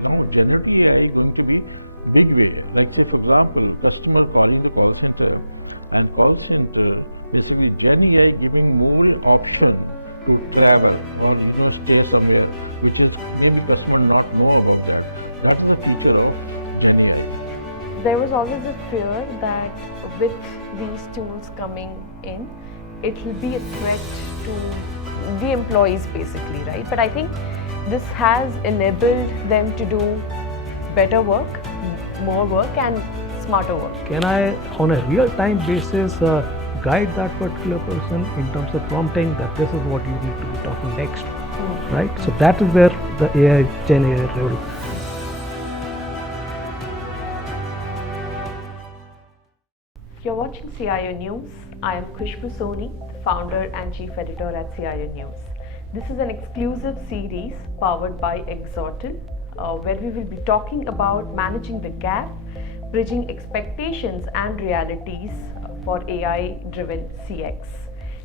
Now generative AI is going to be big way. Like say for example, customer calling the call center, and call center basically Gen AI giving more option to travel or stay somewhere, which is maybe customer not know about that. That is the feature of Gen AI. There was always a fear that with these tools coming in, it will be a threat to the employees basically, right? But I think this has enabled them to do better work, more work and smarter work. Can I, on a real-time basis, guide that particular person in terms of prompting that this is what you need to be talking next, right? So that is where the AI, Gen AI really. You're watching CIO News. I am Khushbu Soni, the founder and chief editor at CIO News. This is an exclusive series powered by Exotel, where we will be talking about managing the gap, bridging expectations and realities for AI-driven CX.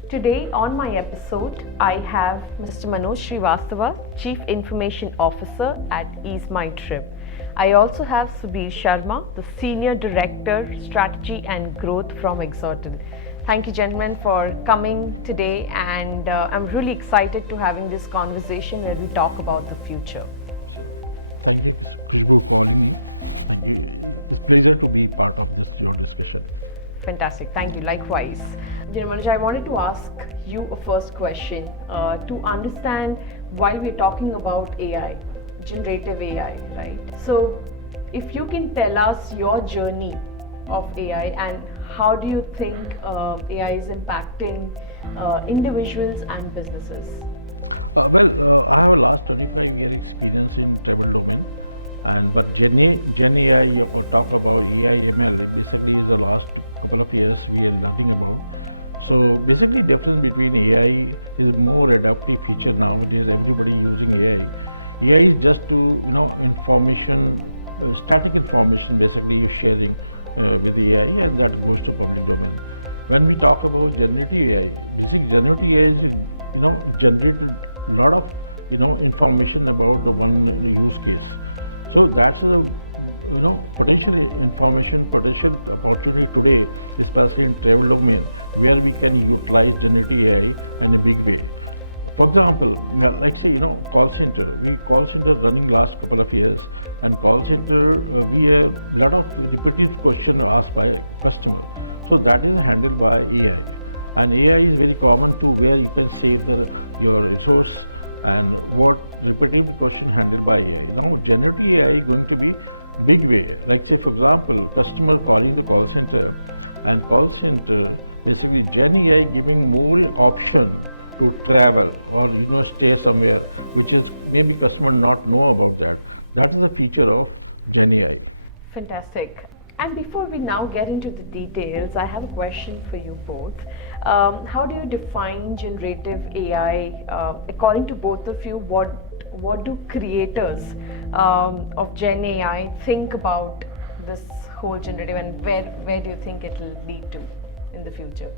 Today on my episode, I have Mr. Manoj Srivastava, Chief Information Officer at Ease My Trip. I also have Subir Sharma, the Senior Director, Strategy and Growth from Exotel. Thank you, gentlemen, for coming today, and I'm really excited to having this conversation where we talk about the future. Sure. Thank you, Khushbu, for calling me. Thank you. It's a pleasure to be part of your discussion. Fantastic. Thank you. Likewise. Manoj, I wanted to ask you a first question to understand while we're talking about AI, generative AI, right? So, if you can tell us your journey of AI and how do you think AI is impacting individuals and businesses? I have a last 25-year experience in travel domain, but Gen AI or talk about AI ML, it basically is the last couple of years we are learning about. So basically, difference between AI is more adaptive feature nowadays. Everybody using AI. AI is just to information, static information. Basically, you're sharing with the AI, and that goes to public domain. When we talk about generative AI, basic generative AI is generated a lot of information about the one use case. So that's a potential information, potential opportunity today, especially in travel domain, where we can utilize generative AI in a big way. For example, like say call center. We call center running last couple of years, and call center we have a lot of repetitive question asked by customer. So that is handled by AI, and AI is very common to where you can save your resource and what repetitive question handled by AI. Now generative AI is going to be big way. Like say for example, customer calling the call center, and call center basically Gen AI giving more option to travel or stay somewhere, which is maybe customer not know about that. That is the feature of Gen AI. Fantastic. And before we now get into the details, I have a question for you both. How do you define generative AI? According to both of you, what do creators of Gen AI think about this whole generative, and where do you think it will lead to in the future?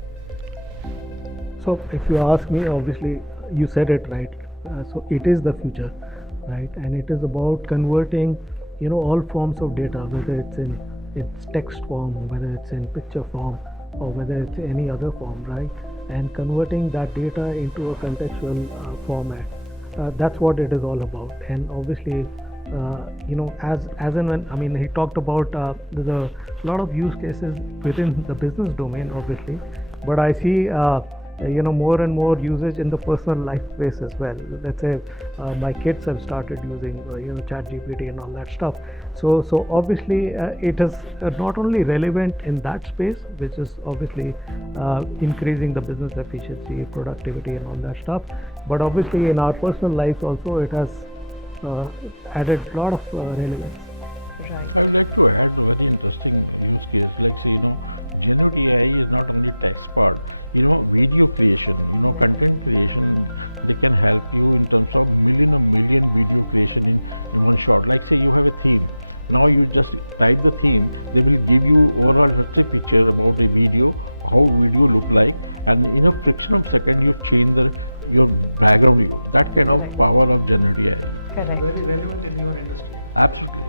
So if you ask me, obviously you said it right. So it is the future, right? And it is about converting, all forms of data, whether it's in its text form, whether it's in picture form, or whether it's any other form, right? And converting that data into a contextual format. That's what it is all about. And obviously, as and when, I mean, he talked about there's a lot of use cases within the business domain, obviously, but I see more and more usage in the personal life space as well. Let's say my kids have started using ChatGPT and all that stuff. So obviously it is not only relevant in that space, which is obviously increasing the business efficiency, productivity and all that stuff, but obviously in our personal lives also it has added a lot of relevance. Right. I would like to add a very interesting use case. Like say, generative AI is not only text part, video creation, content creation. They can help you in terms of million video creation in one shot. Like say you have a theme. Now you just type the theme, they will give you overall picture about the video, how video look like, and in a fraction of second you've changed your background view. That kind of power of generative AI. Correct. Very relevant in your industry. Absolutely.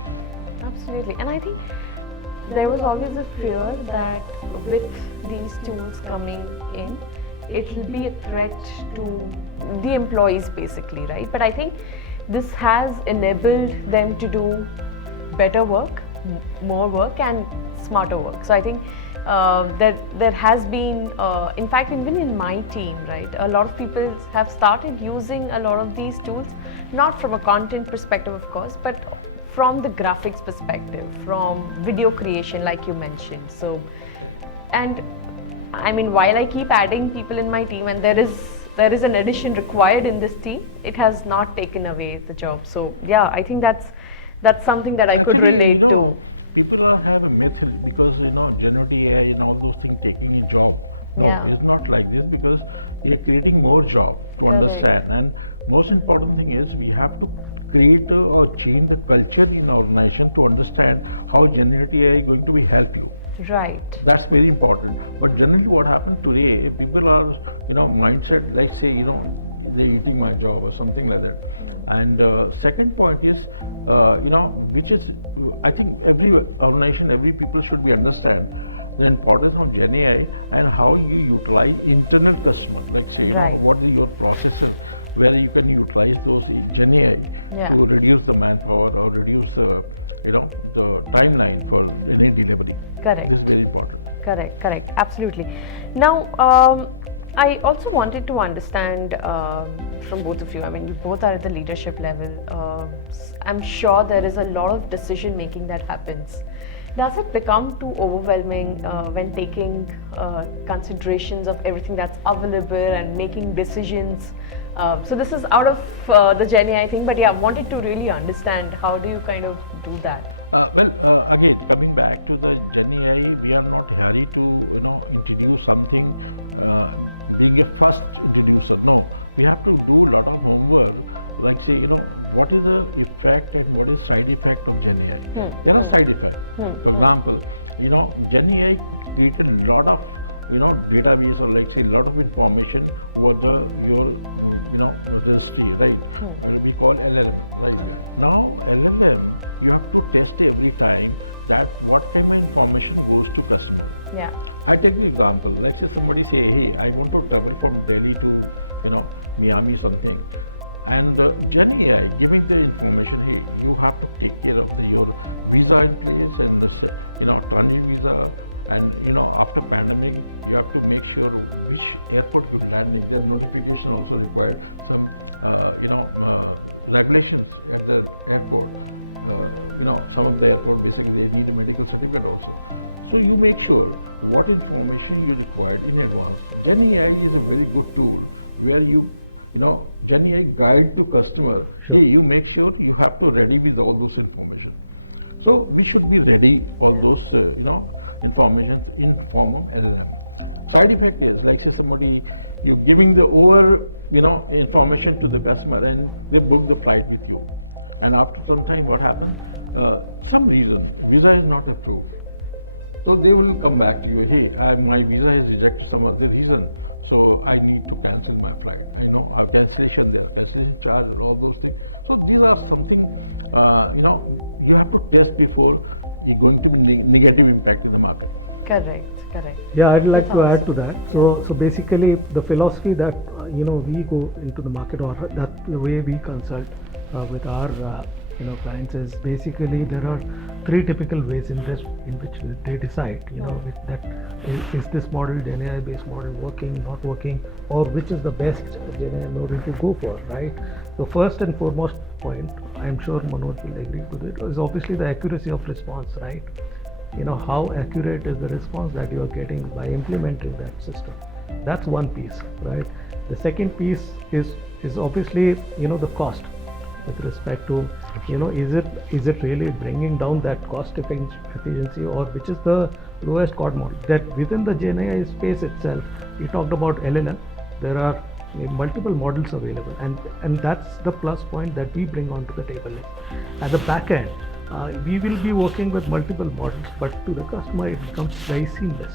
Absolutely. And I think there was always a fear that with these tools coming in, it will be a threat to the employees basically, right? But I think this has enabled them to do better work, more work, and smarter work. So I think there has been, in fact, even in my team, right, a lot of people have started using a lot of these tools, not from a content perspective, of course, but from the graphics perspective, from video creation, like you mentioned. So, and I mean, while I keep adding people in my team, and there is an addition required in this team, it has not taken away the job. So yeah, I think that's something that I could Actually, relate to. people have a myth because generative AI and all those things taking a job. No, Yeah. it's not like this, because you're creating more job to understand. And most important thing is we have to create or change the culture in our organization to understand how generative AI is going to be help you. Right. That's very important. But generally what happens today, people are mindset like, say, they're eating my job or something like that. And second point is which is, I think every organization, every people should be understand the importance of Gen AI and how you utilize internal customer, like, say, Right. what are your processes where you can utilize those Gen AI Yeah. to reduce the manpower or reduce the timeline for any delivery. Correct. This is very important. Correct, absolutely. Now, I also wanted to understand from both of you. I mean, you both are at the leadership level. I'm sure there is a lot of decision making that happens. Does it become too overwhelming when taking considerations of everything that's available and making decisions? So this is out of the Gen AI thing, but yeah, I wanted to really understand how do you kind of do that? Again, coming back to the Gen AI, we are not hurry to introduce something being a first introducer. No, we have to do a lot of homework. Like, say, what is the effect and what is side effect of Gen AI? There are side effects. For example, Gen AI created a lot of database, or like, say, a lot of information over your registry, right? We call LLM, right? Now LLM, you have to test every time that what kind of information goes to customer. Yeah. I take the example, like, say somebody say, hey, I want to travel from Delhi to Miami something, and Gen AI giving the information, hey, you have to take care of your visa in place and transit visa. And after pandemic, you have to make sure which airport you're landing. There notification also required. Some regulations at the airport. Some of the airport basically they need a medical certificate also. So you make sure what information you required in advance. Gen AI is a very good tool where Gen AI guide to customer. Hey, you make sure you have to ready with all those information. So we should be ready all those informations in form of LLM. Side effect is, like, say somebody, you giving the over information to the customer and they book the flight with you, and after some time what happens? Some reason visa is not approved. So they will come back to you, hey, my visa is rejected some other reason, so I need to cancel my flight. I know I have cancellation there, cancellation charge, all those things. So these are something you have to test before you're going to be negative impact in the market. Correct. Yeah, I'd like to That's add to that. So basically, the philosophy that we go into the market, or that the way we consult with our clients, is basically there are three typical ways in which they decide. With that is this model, Gen AI based model, working, not working, or which is the best Gen AI model to go for, right? So first and foremost point, I'm sure Manoj will agree with it, is obviously the accuracy of response, right? How accurate is the response that you are getting by implementing that system. That's one piece, right? The second piece is obviously the cost with respect to is it really bringing down that cost efficiency, or which is the lowest cost model. That within the Gen AI space itself, we talked about LLM, there are multiple models available, and that's the plus point that we bring onto the table. At the back end, we will be working with multiple models, but to the customer it becomes very seamless,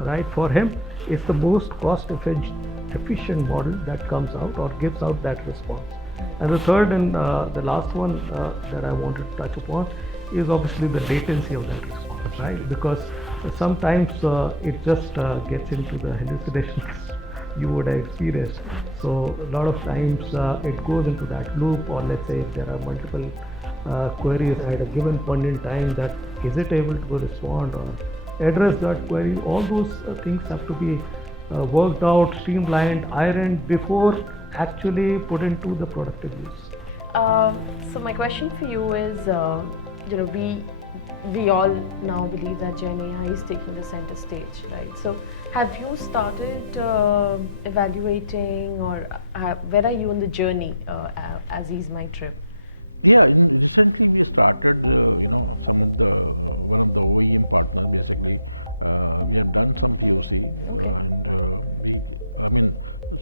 right? For him, it's the most cost efficient model that comes out or gives out that response. And the third and the last one that I wanted to touch upon is obviously the latency of that response, right? Because sometimes it just gets into the hallucinations you would have experienced. So a lot of times it goes into that loop, or let's say if there are multiple queries at a given point in time, that is it able to respond or address that query. All those things have to be worked out, streamlined, ironed before actually put into the productive use. So my question for you is, we all now believe that Gen AI is taking the center stage, right? So have you started evaluating, or where are you on the journey as is my trip? Yeah, recently we started, some of the one of the OEM partners. Basically, we have done some POC,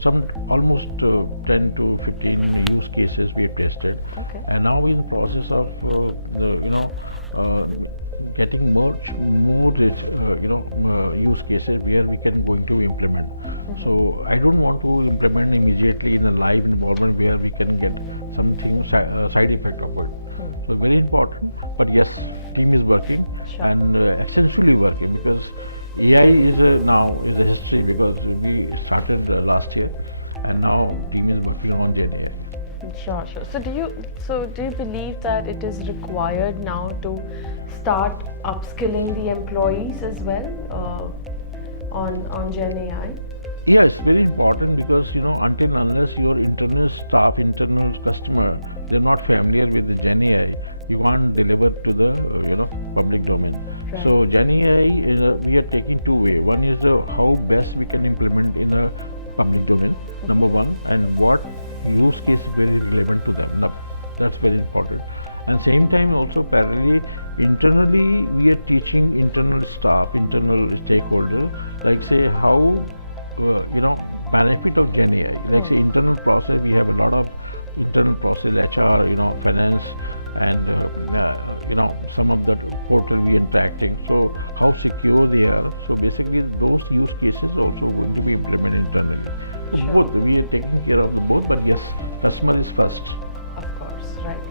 some almost 10 to 15 use cases we have tested, and now we're in the process of getting much more use cases where we can going to implement. So I don't want to implement immediately in a live environment where we can get something side effect of it. So very important. But yes, team is working and extensively working, because AI is now is a history, because we started last year, and now team is working on Gen AI. Sure. So do you believe that it is required now to start upskilling the employees as well on Gen AI? Yes, very important, because until unless your internal staff, internal customer, they're not familiar with the Gen AI, you can't deliver to the public domain. Right. So Gen AI, we are taking two way. One is how best we can implement in a public domain, number one, and what use case very relevant to them. Now, that's very important. And same time also parallelly internally we are teaching internal staff, internal stakeholder, like say how benefit of Gen AI. Like say internal process, we have a lot of internal process, HR, finance, and some of that portal we interacting. So how secure they are. So basically those use cases also going to be implemented internally. So both, we are taking care of the both, but yes, customer is first. Of course, right.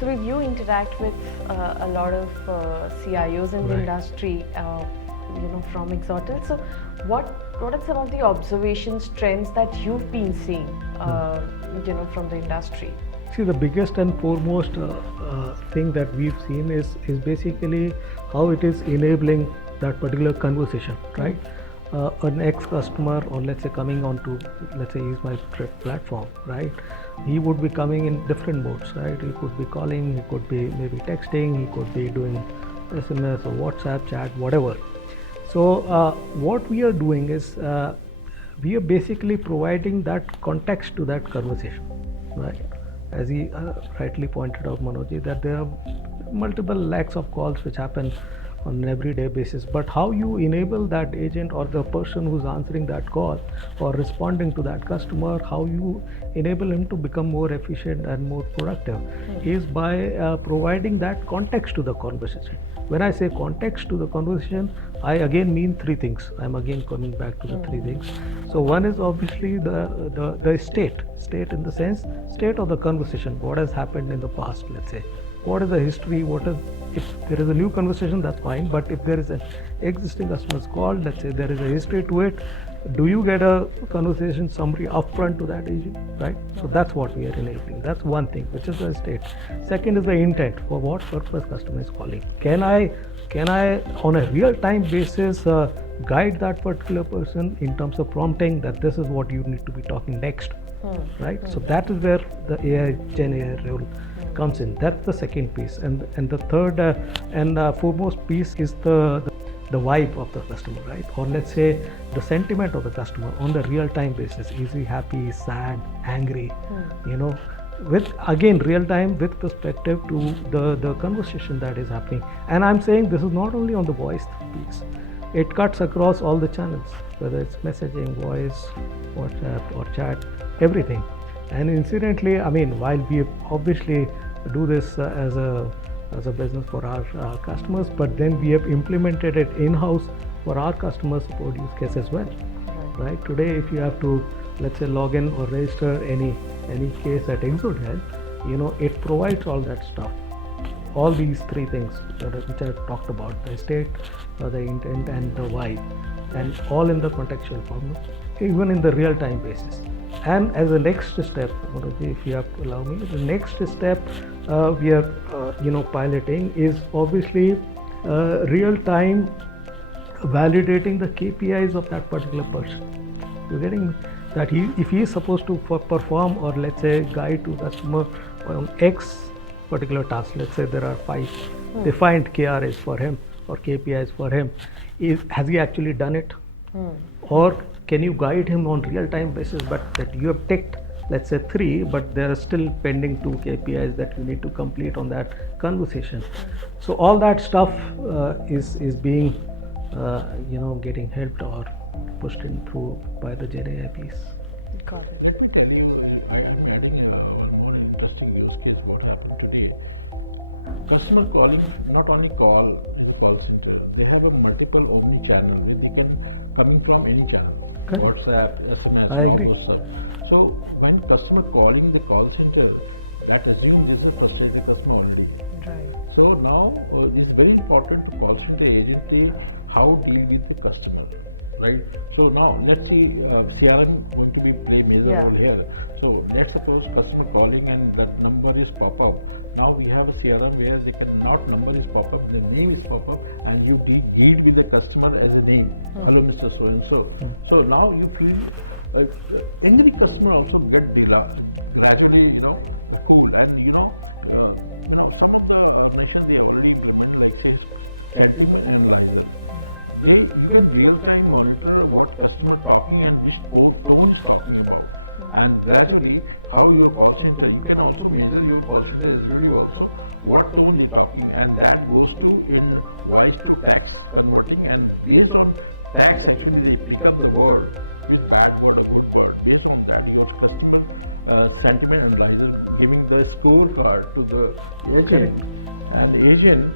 So if you interact with a lot of CIOs in the industry, from Exotel, so what are some of the observations, trends that you've been seeing, from the industry? See, the biggest and foremost thing that we've seen is basically how it is enabling that particular conversation, right? An ex-customer, or let's say coming on to, let's say, Ease My Trip platform, right? He would be coming in different modes, right? He could be calling, he could be maybe texting, he could be doing SMS or WhatsApp chat, whatever. So what we are doing is we are basically providing that context to that conversation, right? As he rightly pointed out, Manoj, that there are multiple lakhs of calls which happen on an everyday basis, but how you enable that agent or the person who's answering that call or responding to that customer, how you enable him to become more efficient and more productive is by providing that context to the conversation. When I say context to the conversation, I again mean three things. I'm again coming back to the three things. So one is obviously the state in the sense, state of the conversation, what has happened in the past, let's say. What is the history, if there is a new conversation, that's fine, but if there is an existing customer's call, let's say there is a history to it, do you get a conversation summary upfront to that agent, right? So that's what we are enabling. That's one thing, which is the state. Second is the intent, for what purpose customer is calling. Can I on a real-time basis guide that particular person in terms of prompting that this is what you need to be talking next, right? So that is where the AI, Gen AI role comes in. That's the second piece, and the third and foremost piece is the vibe of the customer, right? Or let's say the sentiment of the customer on the real-time basis. Is he happy, sad, angry? With again real time with perspective to the conversation that is happening. And I'm saying this is not only on the voice piece, it cuts across all the channels, whether it's messaging, voice, WhatsApp or chat, everything. And incidentally, I mean, while we obviously do this as a business for our customers, but then we have implemented it in-house for our customer support use case as well. Right? Today, if you have to, let's say, log in or register any any case at Exotel, it provides all that stuff. All these three things which I talked about, the state, the intent and the why, and all in the contextual form, even in the real time basis. And as a next step, if you have to allow me, the next step we are piloting is obviously real time validating the KPIs of that particular person. You're getting that if he is supposed to perform, or let's say guide to customer on X particular task, let's say there are 5 defined KRAs for him or KPIs for him, has he actually done it? Or can you guide him on real time basis, but that you have ticked, let's say 3, but there are still pending 2 KPIs that you need to complete on that conversation. So all that stuff is being getting helped or pushed in through by the GenAI piece. Got it. Let me tell you, I'm adding one more interesting use case. What happened today? Customer calling, not only call is a call center, they have a multiple omni channel where they can coming from any channel, WhatsApp, SMS, and all those stuff. So when customer calling the call center, that assumes this is a frustrated customer already. Right. So now it's very important to call center agent how deal with the customer, right? So now let's see CRM going to be play major role here. So let's suppose customer calling and that number is pop up. Now we have a CRM where they can not number is pop up, the name is pop up, and you deal with the customer as a name. Hello, Mr. So and so. So now you feel angry customer also get gradually cool, and some of the nations they already implement, like say sentiment analyzer. You can real time monitor what customer talking and which tone is talking about, and gradually how your call center, you can also measure your call center executive also what tone they're talking, and that goes to in voice to text converting, and based on text actually they pick up the word, which bad word or good word. Based on that your customer sentiment analyzer giving the scorecard to the agent, and agent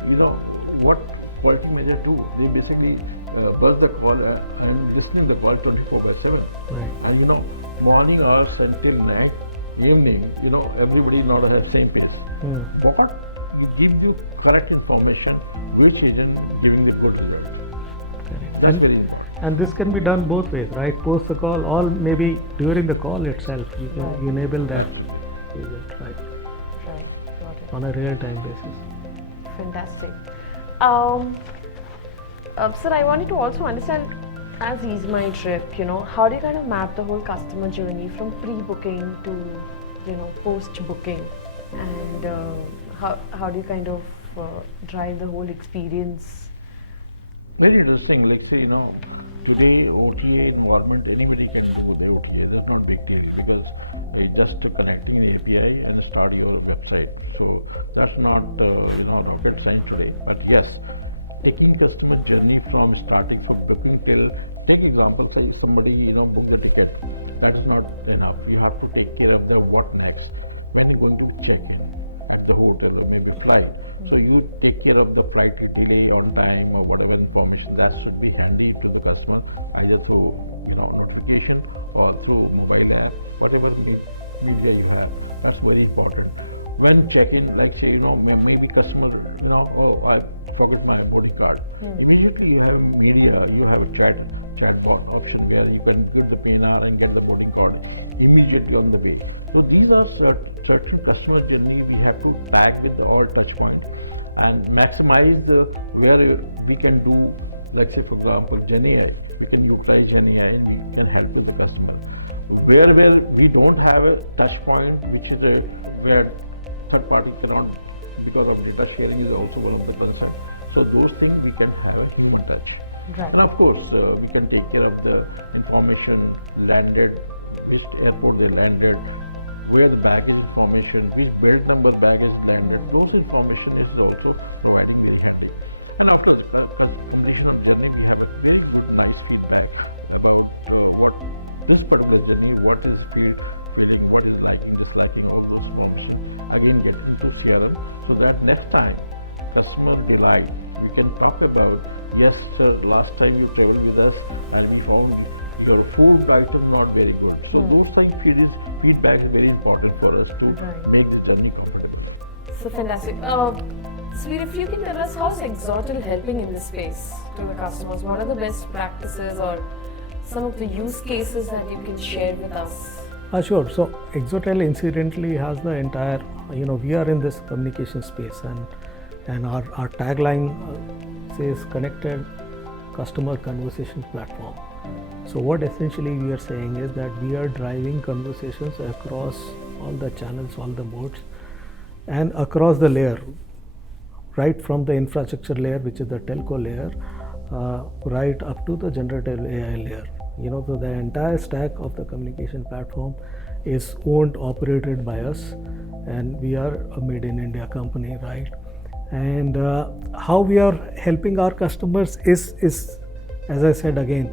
what quality measure do, they basically buzz the call and listening the call 24/7, and morning hours until night evening, everybody not have same pace. What you give you correct information, which agent giving the good result. That's very important. And this can be done both ways, right? Post the call, or maybe during the call itself, you can enable that. Absolutely. Right. Got it. On a real time basis. Fantastic. Sir, I wanted to also understand, as Ease My Trip, how do you kind of map the whole customer journey from pre-booking to, post-booking, and how do you kind of drive the whole experience? Very interesting. Like say, today OTA environment, anybody can do the OTA. That's not big deal, because just connecting the API and start your website. So that's not rocket science today. But yes, taking customer journey from starting from booking till, take example, say somebody book the ticket. That is not enough. You have to take care of the what next, when you're going to check in at the hotel or maybe flight. So you take care of the flight delay on time or whatever information that should be handy to the customer, either through notification or through mobile app, whatever media you have. That's very important. When check-in, like say maybe customer oh, I forget my boarding card. Immediately you have media, you have a chat bot option where you can get the PNR and get the boarding card immediately on the way. So these are certain customer journey we have to tag with all touch point and maximize where we can do, like say for example GenAI, we can utilize GenAI and we can help with the customer. Where we don't have a touch point, which is where third party cannot, because of data sharing is also one of the concern. So those things we can have a human touch. Right. And of course we can take care of the information landed, which airport they landed, where the baggage information, which belt number baggage landed. Those information is also providing very handy. And after the completion of journey, we have a very good nice feedback about what this particular journey, what is feeling, what is liking, disliking, all those information again get into CRM, so that next time customer delight, we can talk about, yes sir, last time you traveled with us and we found your food item not very good. So those things feedback is very important for us to make the journey comfortable. So fantastic. Sweet, if you can tell us, how is Exotel helping in this space to the customers? What are the best practices or some of the use cases that you can share with us? Sure. So Exotel incidentally has the entire, we are in this communication space, and our tagline says connected customer conversation platform. So what essentially we are saying is that we are driving conversations across all the channels, all the modes, and across the layer, right from the infrastructure layer, which is the telco layer, right up to the generative AI layer. So the entire stack of the communication platform is owned, operated by us, and we are a made in India company, right? And how we are helping our customers is as I said again,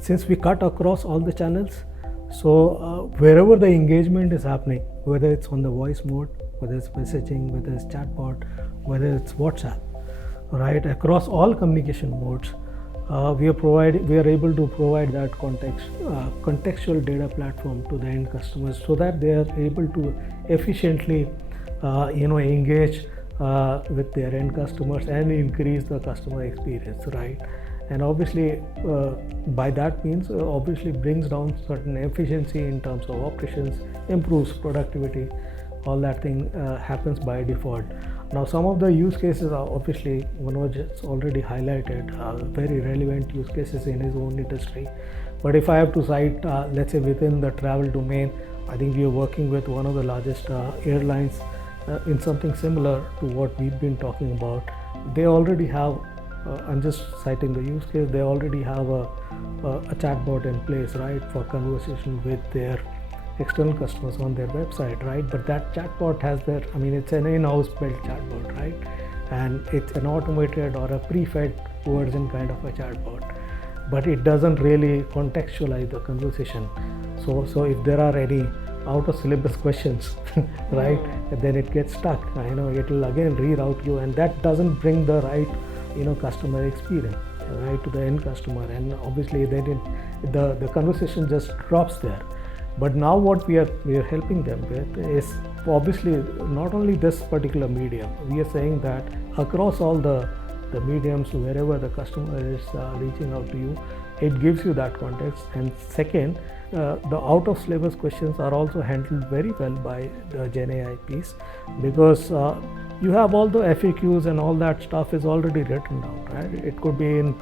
since we cut across all the channels, so wherever the engagement is happening, whether it's on the voice mode, whether it's messaging, whether it's chatbot, whether it's WhatsApp, right, across all communication modes, we are able to provide that contextual data platform to the end customers, so that they are able to efficiently engage with their end customers and increase the customer experience, right? And obviously by that means obviously brings down certain efficiency in terms of operations, improves productivity, all that thing happens by default. Now some of the use cases are obviously Manoj has already highlighted, very relevant use cases in his own industry. But if I have to cite, let's say within the travel domain, I think we are working with one of the largest airlines in something similar to what we've been talking about. They already have, I'm just citing the use case, they already have a chatbot in place, right, for conversation with their external customers on their website, right? But that chatbot has it's an in-house built chatbot, right? And it's an automated or a pre-fed version kind of a chatbot, but it doesn't really contextualize the conversation. So if there are any out of syllabus questions, right, then it gets stuck. It will again reroute you, and that doesn't bring the right customer experience, right, to the end customer, and obviously then the conversation just drops there. But now what we are helping them with is obviously not only this particular medium. We are saying that across all the mediums, wherever the customer is reaching out to you, it gives you that context. And second, the out of syllabus questions are also handled very well by the Gen AI piece, because you have all the FAQs and all that stuff is already written down, right? It could be in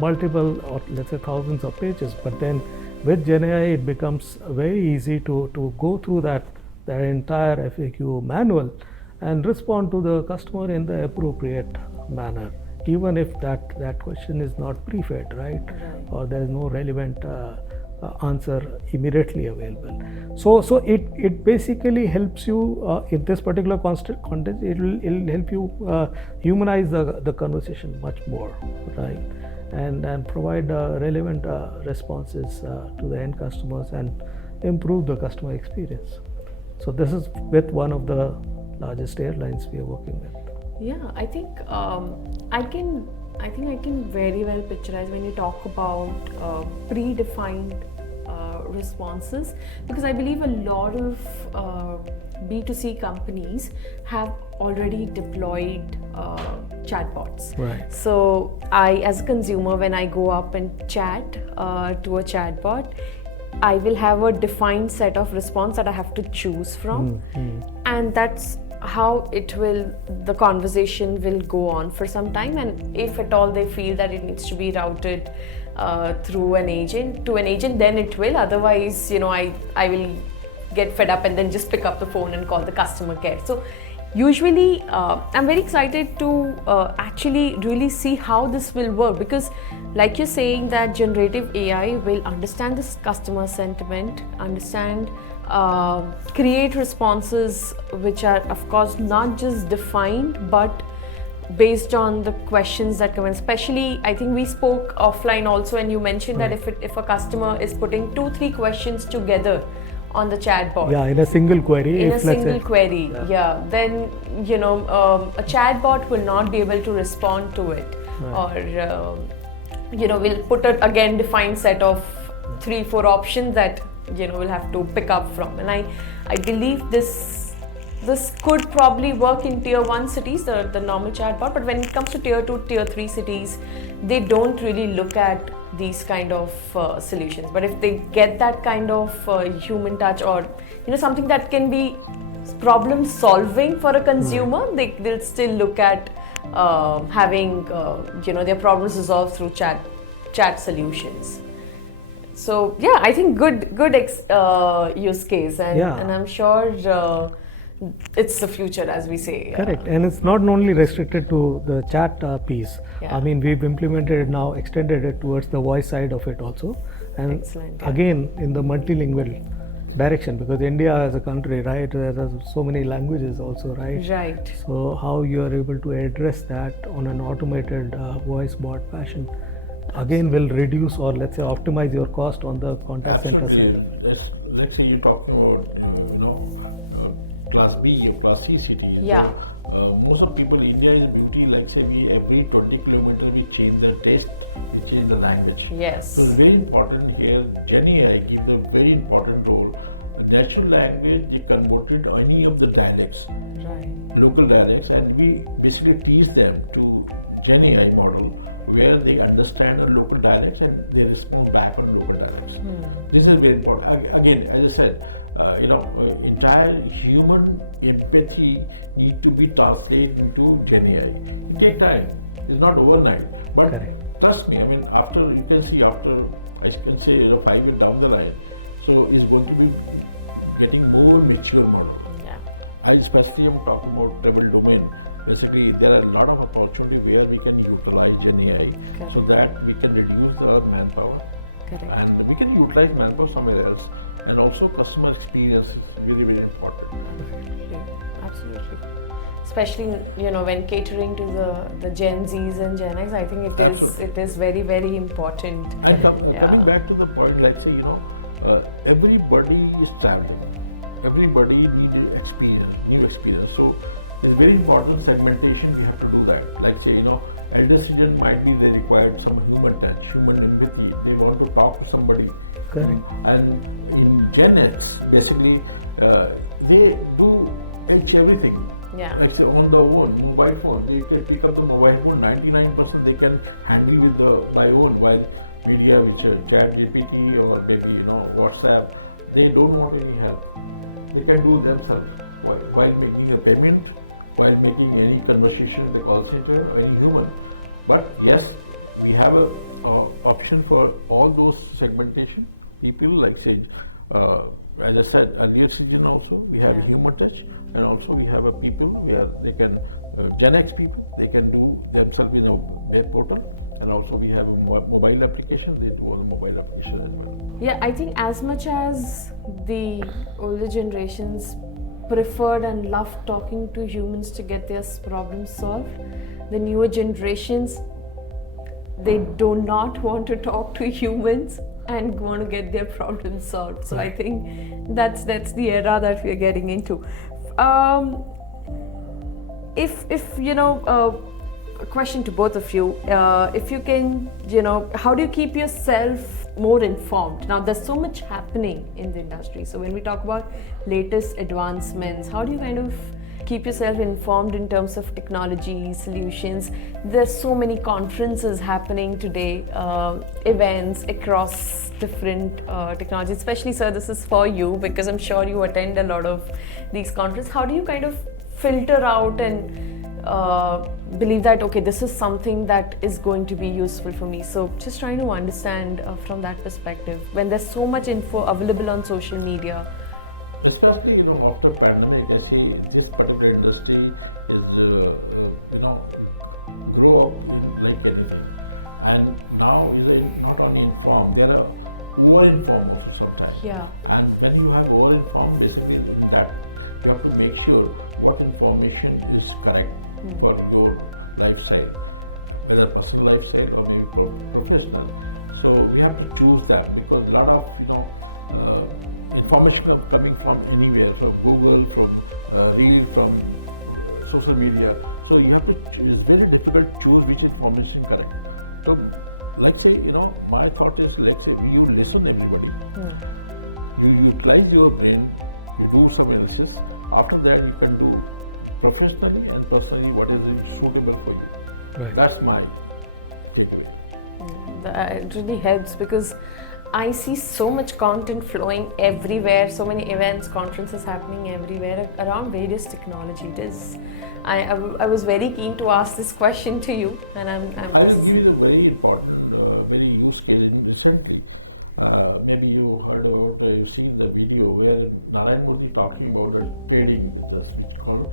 multiple, or let's say thousands of pages, but then with Gen AI it becomes very easy to go through that entire FAQ manual and respond to the customer in the appropriate manner, even if that question is not pre-fed, right? Or there is no relevant answer immediately available. So it basically helps you in this particular context. It'll help you humanize the conversation much more, right? And provide relevant responses to the end customers and improve the customer experience. So this is with one of the largest airlines we are working with. Yeah, I think I can very well picturize when you talk about predefined responses, because I believe a lot of B2C companies have already deployed chatbots. Right. So I, as a consumer, when I go up and chat to a chatbot, I will have a defined set of response that I have to choose from, and that's how the conversation will go on for some time. And if at all they feel that it needs to be routed through an agent to an agent, then it will. Otherwise, I will get fed up and then just pick up the phone and call the customer care. So usually I'm very excited to actually really see how this will work, because like you're saying that generative AI will understand this customer sentiment, create responses which are of course not just defined but based on the questions that come in. Especially, I think we spoke offline also, and you mentioned that if a customer is putting 2-3 questions together on the chatbot, in a single query, then a chatbot will not be able to respond to it, or we'll put a again defined set of 3-4 options that we'll have to pick up from. And I believe this could probably work in tier 1 cities, the normal chatbot, but when it comes to tier 2, tier 3 cities, they don't really look at these kind of solutions. But if they get that kind of human touch, or something that can be problem solving for a consumer, they'll still look at having their problems resolved through chat solutions. So yeah, I think good use case, and I'm sure it's the future, as we say. Correct, and it's not only restricted to the chat piece. Yeah. I mean, we've implemented it now, extended it towards the voice side of it also. And Excellent, yeah. again, in the multilingual direction, because India as a country, right, there's so many languages also, right? Right. So how you are able to address that on an automated voice bot fashion, again, will reduce, or let's say optimize your cost on the contact center Absolutely. side. Let's say you're talking about class B or class C cities. Yeah. So most of people, India is a beauty. Like say we every 20 kilometers we change the taste, we change the language. Yes. So it's very important here. Gen AI gives a very important role. Natural language, they converted any of the dialects, Right. local dialects, and we basically teach them to Gen AI model where they understand a local dialects and they respond back on local dialects. This is very important. Again, as I said, entire human empathy need to be translated into Gen AI. It takes time. It's not overnight. But trust me, I mean, after I can say 5 years down the line, so it's going to be getting more mature model. Yeah. I especially am talking about travel domain. Basically, there are a lot of opportunity where we can utilize Gen AI so that we can reduce our manpower. Correct. And we can utilize manpower somewhere else. And also customer experience is very, very important. Absolutely. Especially, when catering to the Gen Zs and Gen X, I think Absolutely. it is very, very important. And coming back to the point, like say, everybody is traveling. Everybody needs experience, new experience. So it's very important segmentation, we have to do that. Like say, elder citizen might be they required some human touch, human empathy. They want to talk to somebody. And in Gen X, basically, they do everything. Yeah. Like say on the own mobile phone, they can pick up the mobile phone. 99% they can handle with by own. While media, which Chat GPT or maybe WhatsApp, they don't want any help. They can do themselves while making a payment, while making any conversation with the call center, any human. But yes, we have a option for all those segmentation people, like say, as I said earlier, citizen also, we have human touch, and also we have a people where they can, Gen X people, they can do themselves in a web portal, and also we have a mobile application, they do on the mobile application as well. Yeah, I think as much as the older generations preferred and loved talking to humans to get their problems solved, the newer generations, they do not want to talk to humans and want to get their problems solved. So I think that's the era that we are getting into. A question to both of you, if you can, how do you keep yourself more informed? Now there's so much happening in the industry, so when we talk about latest advancements, how do you kind of keep yourself informed in terms of technology solutions? There's so many conferences happening today, events across different technologies, especially sir, this is for you because I'm sure you attend a lot of these conferences. How do you kind of filter out and believe that, okay, this is something that is going to be useful for me? So just trying to understand from that perspective, when there's so much info available on social media. Especially, after pandemic, I say this particular industry is, grow up in like anything. And now is not only informed, there are over-informed also sometimes. Yeah. And when you have over-informed, basically in that, you have to make sure what information is correct for your lifestyle, whether personal lifestyle or maybe professional. So we have to choose them, because a lot of information coming from anywhere, from Google, from Reel, from social media. So you have to. It's very difficult to choose which information correct. So like say, my thought is like say you listen everybody, you utilize your brain, you do some analysis. After that, you can do professionally and personally what is suitable for you. Right. That's my takeaway. It really helps because I see so much content flowing everywhere, so many events, conferences happening everywhere around various technology. It is. I was very keen to ask this question to you, and I will give you the very important, very use case recently. Maybe you heard about, you've seen the video where Narayan Murthy talking about the trading business, which called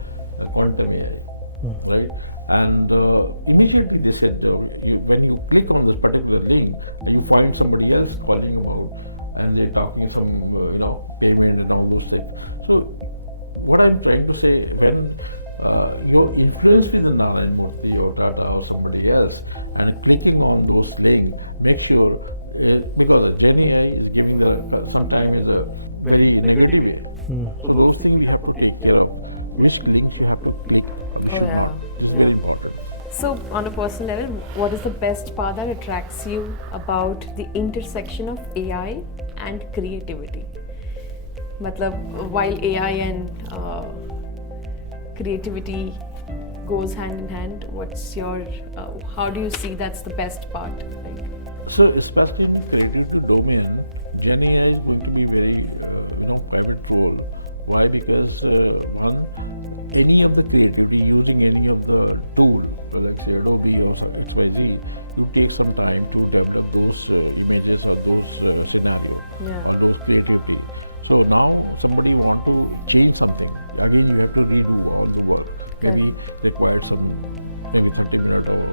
quantum AI, right? And immediately they said, when you click on this particular link, you find somebody else calling about, and they're talking some, payment and all those things. So, what I'm trying to say, when you're influenced with the Narayan Murthy or Tata or somebody else, and clicking on those links, make sure, because Gen AI is giving sometimes is a very negative way. So those things we have to take care of. Which links you have to click, we should not. This is very important. So, on a personal level, what is the best part that attracts you about the intersection of AI and creativity? Matlab, while AI and creativity goes hand in hand, what's your, how do you see that's the best part? So, especially in the creativity domain, Gen AI is going to be very, private role. Why? Because one, any of the creativity using any of the tool, like say Adobe or XYZ, you take some time to develop those images or those scenario or those creativity. So now somebody want to change something, again you have to redo all the work. Maybe required maybe 30 minutes or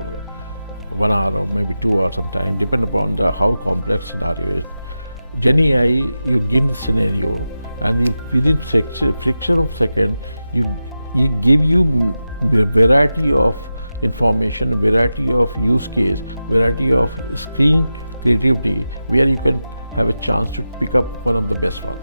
1 hour or maybe 2 hours sometime, depend upon how complex scenario is. Gen AI, you give the scenario, and within fraction of second, you give you variety of information, variety of use case, variety of screen creativity, where you can have a chance to pick up one of the best one.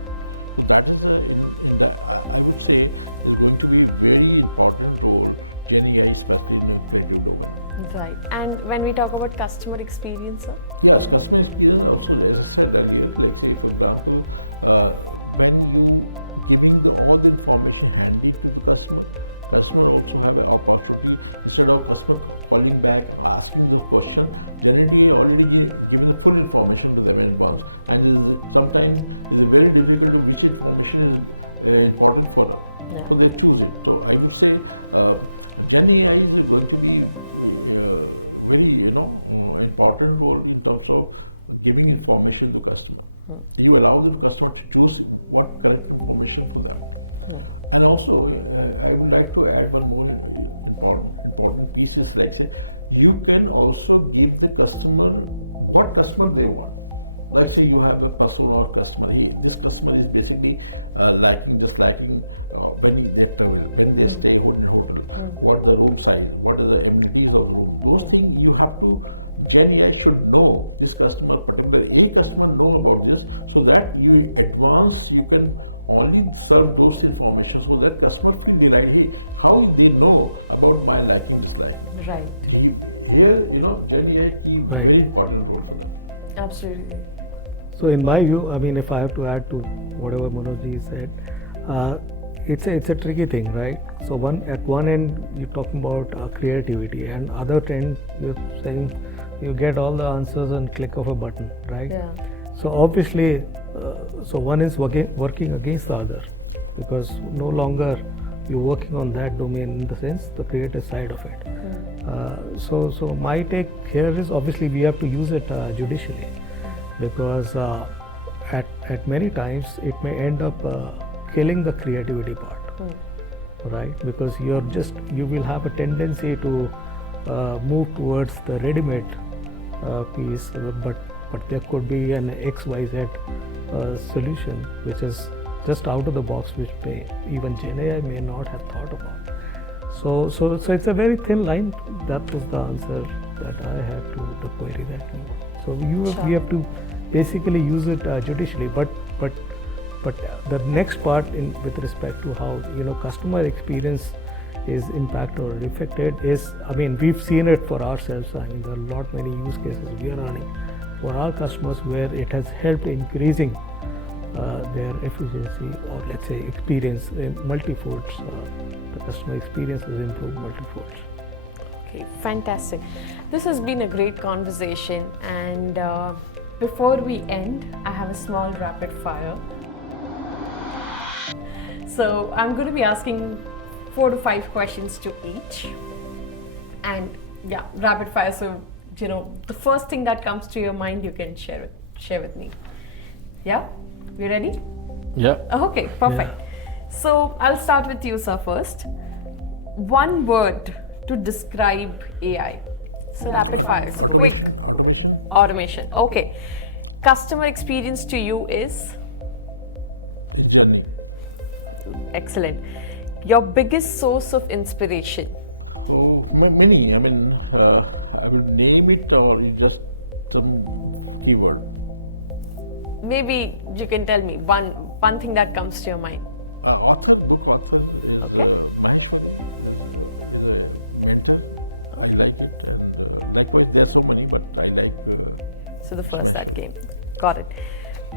So that is I would say is going to be very important role, Gen AI, especially in the creative domain. Right. And when we talk about customer experience, sir? Yes, customer experience also, as I said earlier, like say for example, when you giving all the information handy to the customer also have an opportunity, instead of customer calling back asking the question, generative already given the full information to them in advance, and sometimes it's very difficult to which information is important for us. So they choose it. So I would say Gen AI is going to be very important role in terms of giving information to customer. You allow the customer to choose what correct information for them. And also I would like to add one more important piece is like say you can also give the customer what customer they want. Like say you have a persona or customer, hey, this customer is basically lacking when they travel, when they stay in a hotel, what the room size, what are the amenities of the room. Those things you have to, Gen AI should know this customer, particular a customer know about this, so that you can only serve those information, so that customer feel delighted, hey, how they know about my liking, disliking. Right. Here, Gen AI key very important role for them. Absolutely. So in my view, I mean, if I have to add to whatever Manoj said, it's a tricky thing, right? So at one end you're talking about creativity, and other end you're saying you get all the answers on click of a button, right? Yeah. So obviously, so one is working against the other, because no longer you're working on that domain in the sense the creative side of it. So my take here is obviously we have to use it judicially. Because at many times it may end up killing the creativity part, right? Because you will have a tendency to move towards the ready-made piece, but there could be an XYZ solution which is just out of the box, which even Gen AI may not have thought about. So it's a very thin line. That was the answer that I had to the query that. So we have to basically use it judicially, but the next part with respect to how customer experience is impacted or affected is, again, we've seen it for ourselves. I mean, there are a lot many use cases we are running for our customers where it has helped increasing their efficiency, or let's say experience multifolds. The customer experience has improved multifolds. Okay, fantastic. This has been a great conversation, and before we end, I have a small rapid fire. So I'm going to be asking 4 to 5 questions to each, and yeah, rapid fire. So the first thing that comes to your mind, you can share with me. Yeah, we ready? Yeah. Okay, perfect. So I'll start with you, sir, first. One word to describe AI. So rapid fire. So Automation. quick. Automation. Automation. Okay. Customer experience to you is? Journey. Excellent. Your biggest source of inspiration? Oh, many. I mean, I will name it, or just some keyword. Maybe you can tell me one thing that comes to your mind. Book author is Maheshwari, is a mentor. I like it, and likewise there are so many, but I like. So the first that came. Got it.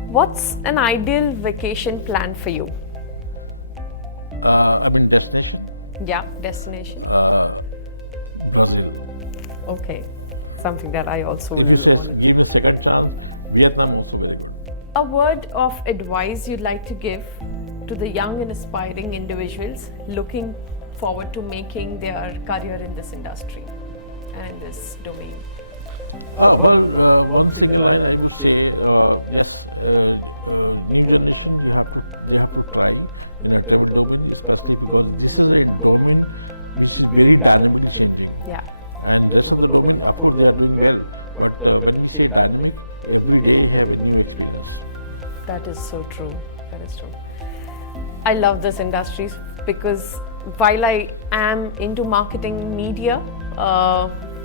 What's an ideal vacation plan for you? I mean, destination. Yeah, destination. Brazil. Okay, something that I also. If you say give me a second chance, Vietnam also very good. A word of advice you'd like to give to the young and aspiring individuals looking forward to making their career in this industry and in this domain? One single line I would say, yes, new generation, they have to try in a travel domain, especially because this is a domain which is very dynamically changing. Yeah. And rest of the domain, of course, they are doing well. But when we say dynamic, every day have a new experience. That is so true. That is true. I love this industry because while I am into marketing media,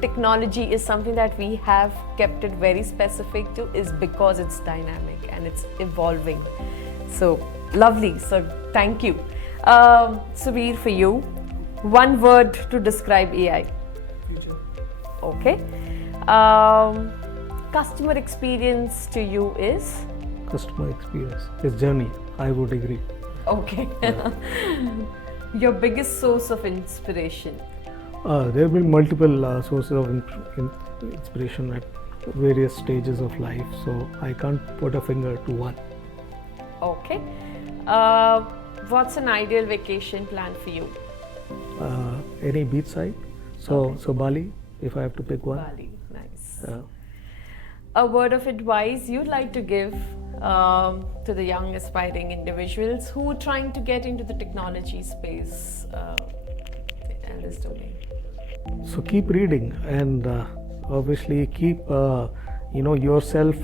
technology is something that we have kept it very specific to, is because it's dynamic and it's evolving. So lovely. So thank you. Subir, for you, one word to describe AI. Future. Okay. Customer experience to you is? Customer experience is journey. I would agree. Okay. Your biggest source of inspiration? There have been multiple sources of inspiration at various stages of life, so I can't put a finger to one. Okay. What's an ideal vacation plan for you? Any beachside, so Bali, if I have to pick one. Bali, nice. A word of advice you'd like to give to the young aspiring individuals who are trying to get into the technology space and this domain? So keep reading, and obviously keep yourself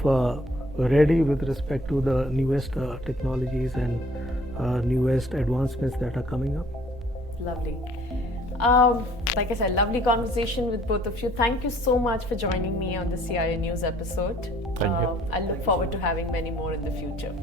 ready with respect to the newest technologies and newest advancements that are coming up. Lovely. Like I said, lovely conversation with both of you. Thank you so much for joining me on the CIO News episode. I look forward to having many more in the future.